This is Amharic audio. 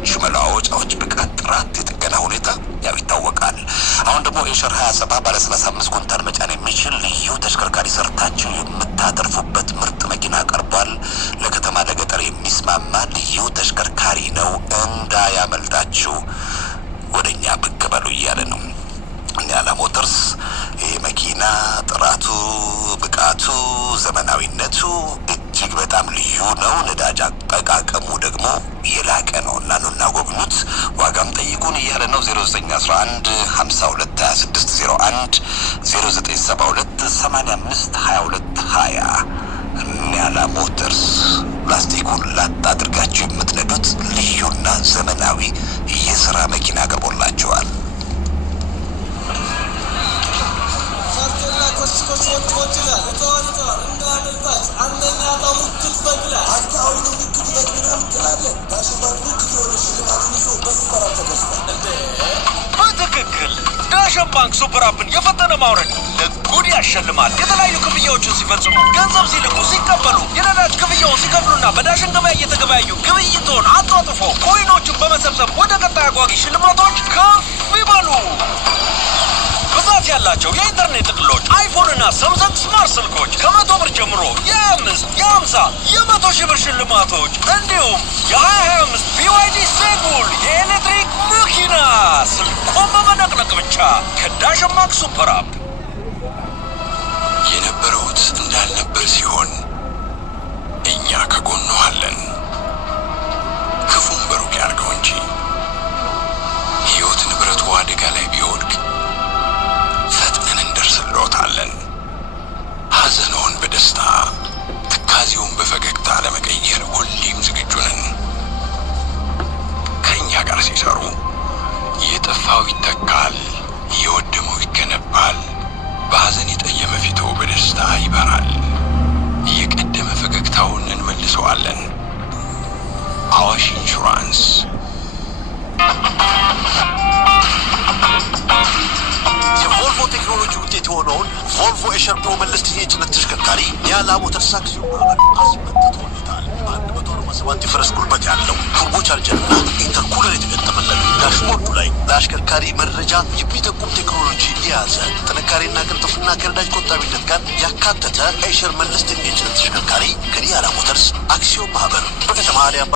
መኪናዎች መለዋወጫዎች ብቃት፣ ጥራት፣ የጥገና ሁኔታ ያው ይታወቃል። አሁን ደግሞ ኤሸር 27 ባለ 35 ኩንታል መጫን የሚችል ልዩ ተሽከርካሪ ሰርታችሁ የምታተርፉበት ምርጥ መኪና ቀርቧል። ለከተማ ለገጠር የሚስማማ ልዩ ተሽከርካሪ ነው፣ እንዳያመልጣችሁ ወደኛ ብቅ በሉ እያለ ነው። ኒያላ ሞተርስ ይህ መኪና ጥራቱ፣ ብቃቱ፣ ዘመናዊነቱ እጅግ በጣም ልዩ ነው። ነዳጅ አጠቃቀሙ ደግሞ የላቀ ነው እና ኑና ጎብኙት። ዋጋም ጠይቁን እያለ ነው። 0911 52 2601 0972 85 22 20 ኒያላ ሞተርስ ፕላስቲኩን ላጥ አድርጋችሁ የምትነዱት ልዩና ዘመናዊ የስራ መኪና አቅርቦላችኋል። በትክክል ዳሽን ባንክ ሱፐር አፕን የፈጠነ ማውረድ ለጉድ ያሸልማል። የተለያዩ ክፍያዎችን ሲፈጽሙ፣ ገንዘብ ሲልኩ፣ ሲቀበሉ፣ የነዳጅ ክፍያውን ሲከፍሉና በዳሽን ገበያ እየተገበያዩ ግብይቶን አጧጥፎ ኮይኖችን በመሰብሰብ ወደ ቀጣይ አጓጊ ሽልማቶች ከፍ ይበሉ። ብዛት ያላቸው የኢንተርኔት ጥቅሎች፣ አይፎን እና ሳምሰንግ ስማርት ስልኮች ከ100 ብር ጀምሮ የ5፣ የ50፣ የ100 ሺህ ብር ሽልማቶች እንዲሁም የ2025 BYD ሴጉል የኤሌክትሪክ መኪና ስልኮን በመነቅነቅ ብቻ ከዳሽን ባንክ ሱፐር አፕ። የነበረውት እንዳልነበር ሲሆን እኛ ከጎኑ አለን። ክፉም በሩቅ ያርገው እንጂ ሕይወት ንብረቱ አደጋ ላይ ቢወድቅ ፈጥነን እንደርስልዎታለን። ሐዘንዎን በደስታ ትካዜውን በፈገግታ ለመቀየር ሁሌም ዝግጁ ነን። ከእኛ ጋር ሲሰሩ የጠፋው ይተካል፣ የወደመው ይገነባል፣ በሐዘን የጠየመ ፊቶ በደስታ ይበራል። የቀደመ ፈገግታውን እንመልሰዋለን። አዋሽ ኢንሹራንስ። የቮልቮ ቴክኖሎጂ ውጤት የሆነውን ቮልቮ ኤሸር ፕሮ መለስተኛ የጭነት ተሽከርካሪ ኒያላ ሞተርስ አክሲዮን ማህበር አስመጥቶለታል። 147 የፈረስ ጉልበት ያለው ቱርቦ ቻርጀርና ኢንተርኩለር የተገጠመለት ዳሽቦርዱ ላይ ለአሽከርካሪ መረጃ የሚጠቁም ቴክኖሎጂ የያዘ ጥንካሬና ቅልጥፍና ከነዳጅ ቆጣቢነት ጋር ያካተተ ኤሸር መለስተኛ የጭነት ተሽከርካሪ ከኒያላ ሞተርስ አክሲዮን ማህበር በከተማ